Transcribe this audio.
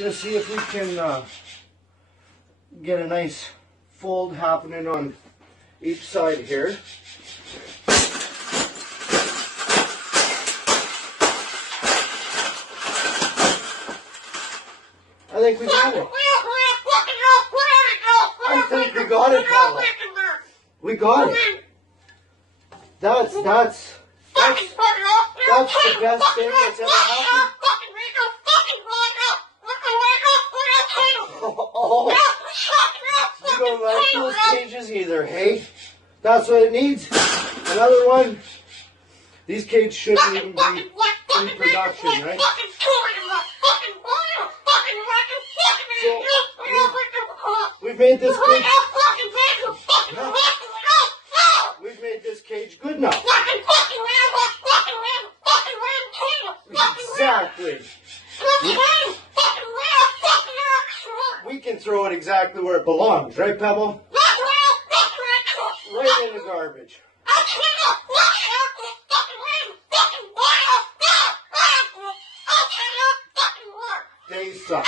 just see if we can get a nice fold happening on each side here. I think we got it. I think we got it, Parrot. We got it. That's the best thing that's ever happened. Oh, you don't like those cages either, hey? That's what it needs. Another one. These cages shouldn't even be in production, right? So, we've made this cage. We've made this cage good enough. Exactly. We can throw it exactly where it belongs, right, Pebble? Right in the garbage. They suck.